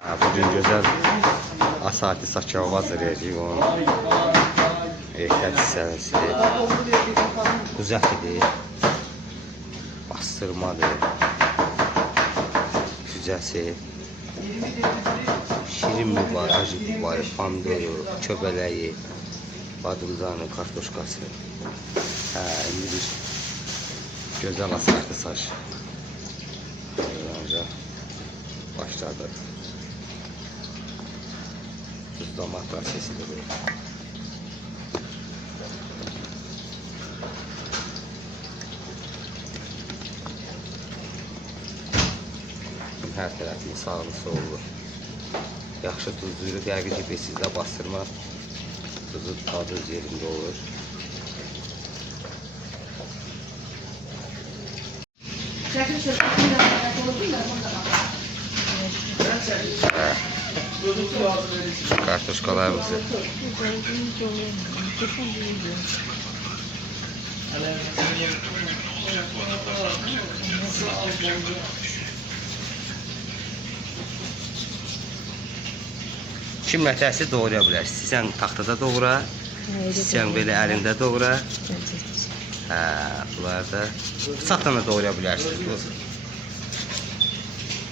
Bugün güzel asati saçava hazırlayacağıq onun ehtiyat hissəsi, quzu ətidir, bastırmadır, cücəsi, şirin mübarək, acı mübarək, pandoru, köbələyi, badımcanı, kartoşkası. İndi bir güzel asati saç başladı. Tuzlama prosesidir bu. Hər tərəfini sağlı sollu yaxşı tuzluyur. Yəqin ki, sizdə bastırma tuzu tadı öz yerində olur. Kartoşkalarımızı kim nətəsi doğraya bilər. İstəyirsən taxtada doğra, istəyirsən belə əlində doğra. Bunlar da bıçaqla da doğraya bilərsiniz.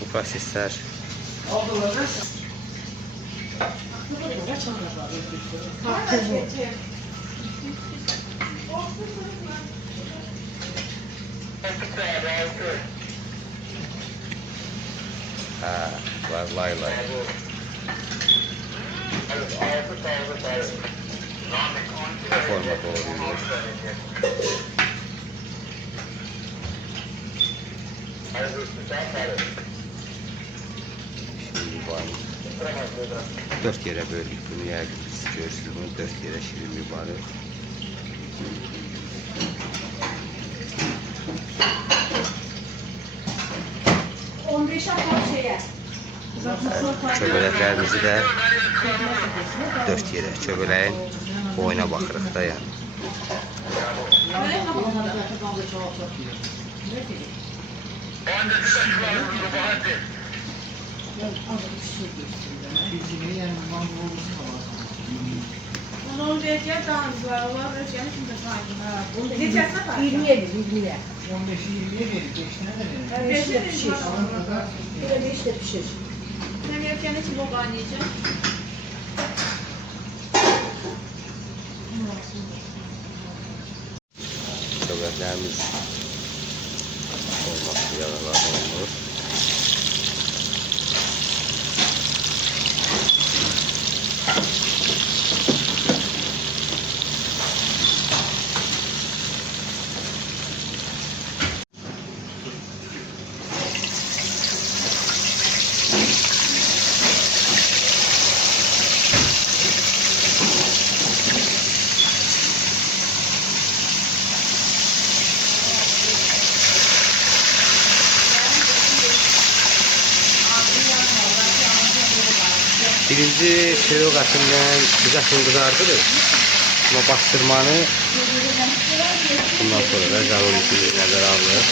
Bu proseslər var lay. Forma doğruyor. Şimdi var. 4 yere böldük bunu, yəqin siz görürsünüz bunu, 4 yere şirin mübarək. Çöbələklərimizi də 4 yere çöbələyin boyuna baxırıq da yəni. Onun vergiye daha güzel olan vergiyenin kimde sahibi? Neçesine var? 20'ye. 15'i 20'ye verir. 5'ine de verir. 5'e de pişir. Bir de 5'te pişir. Ben vergiyenin kim o kaynayacağım? Çöbəklərimiz olması yaralar olunur. Birinci piyok etinden güzel kızardırır. Ama bastırmanı bundan sonra da zarurisi nəzərə alır.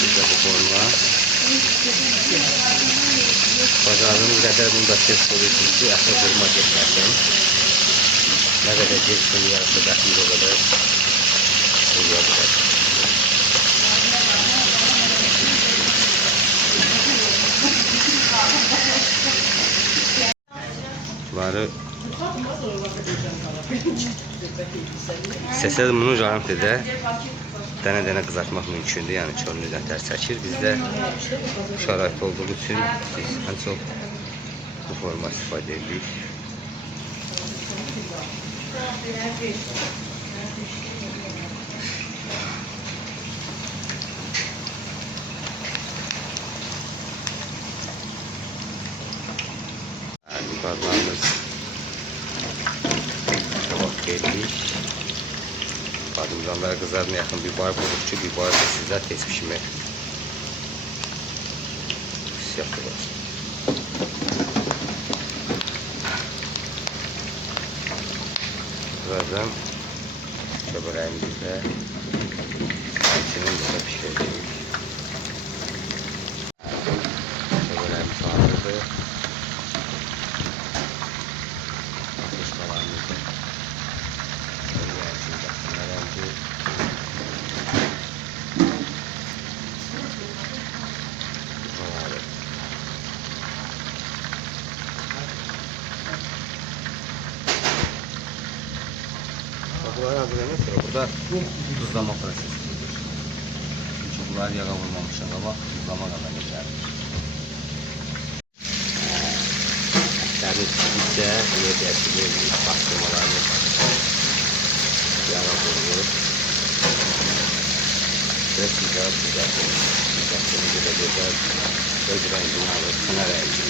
Bizdə bu konuda. Bazarının qədər bunu da test oluyorsunuz ki, əsas olma getməsin. Nə qədər geçsin yarısı dəxil o qədər oluyor bilər. Bunları istəsəz bunu jarantide dənə-dənə qızartmaq mümkündür. Yəni çölün nətər çəkir. Bizdə şərait olduğu üçün biz ən çox bu forma istifadə edirik. Biberlarımız kabak verdik. Badımcanlara kızarına yakın biber bulduk ki biber de sizler tez pişirmek yaptılar. Birazdan çöbreğimizde içinin de pişirdik. Çöbreğimiz hazırdır. şuraya hazırlanıyor sonra burada tuzlama prosesi. Çünkü bunlar yağa vurmamışlar ama tuzlama kadar geçer. Etlerini pişirdikçe yediyesi verilir. Bastırmalarını yağa vurulur. Ve güzel güzel güzel öz rengini alır, kına rengi.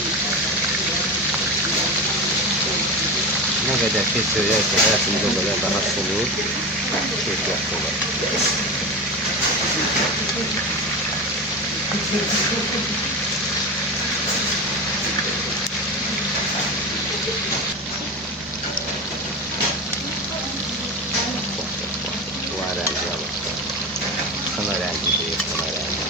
Ne kadar tez söylersek hayatımız o kadar daha solur, keyfiyatlı olur. Bu rengi alır. Kına rengi değil, kına rengi.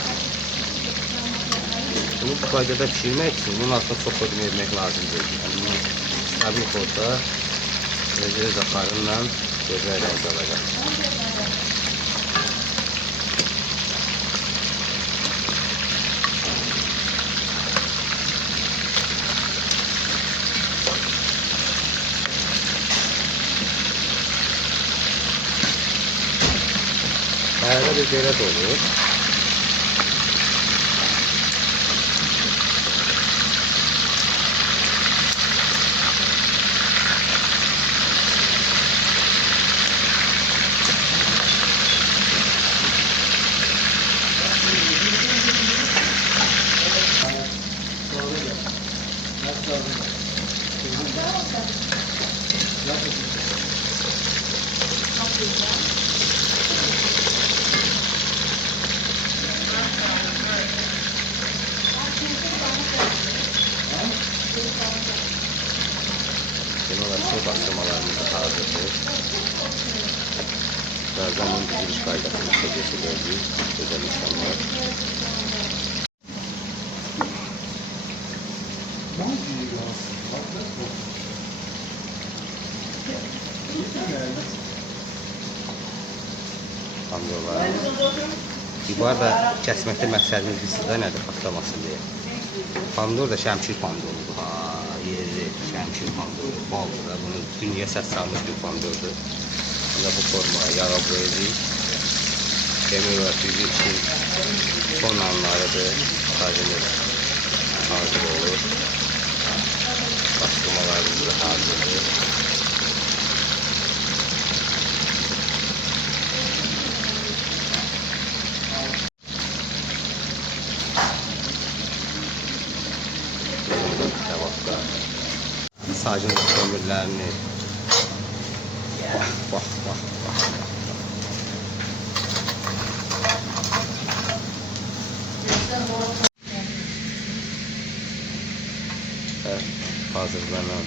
Bunu bu qaydada pişirmək üçün bunun altına çox odun vermək lazım deyil. Yəni bunu stabil olsa öz aparınla gözəl rəng alacaq. Ayarda bir belə də olur. Genel olarak şey bastırmalarımız da hazırdır. Birazdan bunun diziliş kaydasını seviyesi verdiği özel insanlar. Kamyonlar. Bu arada kəsməkdə məqsədimiz bizdə nədir? Patlamasın deyə. Pandor da şəmkir pandorudur. Ha, yeri şəmkir pandoru. Baldır da. Bunu dünya səs salmış bir pandordur. Bunda bu formaya yağa boyayırıq. Demir olaraq bizi için son anlarıdır. Tacımız hazır olur. Bastırmalarımız da hazırdır. Sacın kömürlerini bak. Evet, hazırlanan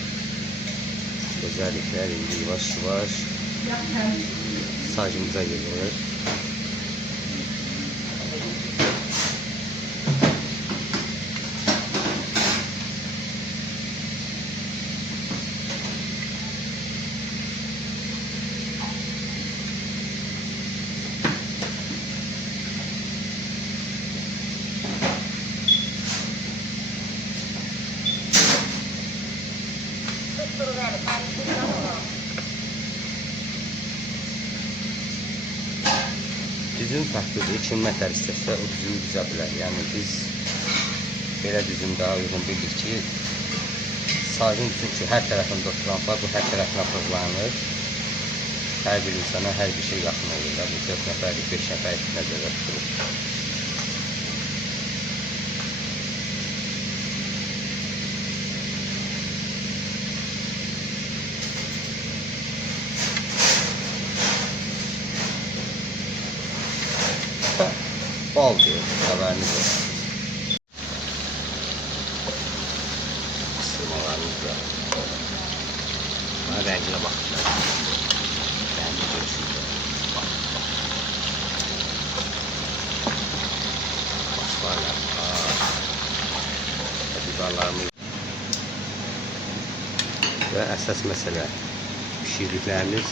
özellikler indi yavaş yavaş sacımıza geliyor. Düzüm fərqlidir. Kim mətər istəsə o düzümü düzə bilər. Yəni biz belə düzüm daha uyğun bildik ki, sacın çünki hər tərəfində oturan var, bu hər tərəfinə fırlanır. Hər bir insana hər bir şey yaxın olur. Bu 4 nəfərlik, 5 nəfərlik nəzərdə tutulur. Bal diyor, haberiniz olsun. Isırmalarımız da. Bana rengine bakın. Rengi görsünler. Bak. Baslarlar. Biberlarımız. Ve əsas məsələ pişirdiklərimiz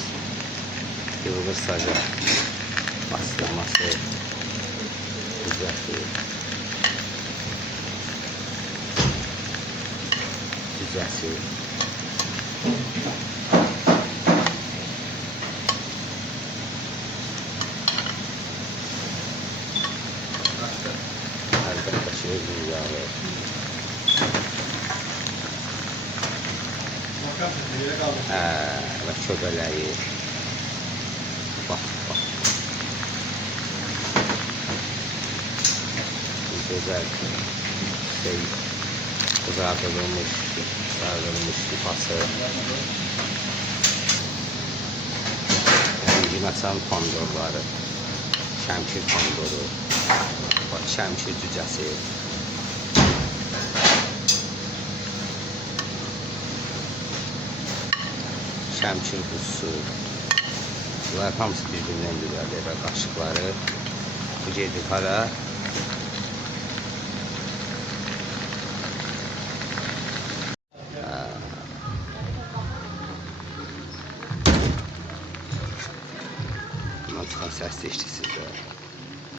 yığılır saca. Bastırması. Düzəsi. özünün yağı. Və köbələyi. Bax, bax. Gözəl kızardılmış lifası. Rəngiməçən pomidorları. Şəmkir pomidoru. Bax, şəmkir cücəsi. Şəmkir quzusu. Bunlar hamısı bir-birindən güzəldir və qaşıqları. Bu gedir hara? Çıxan səs eşidirsiniz də.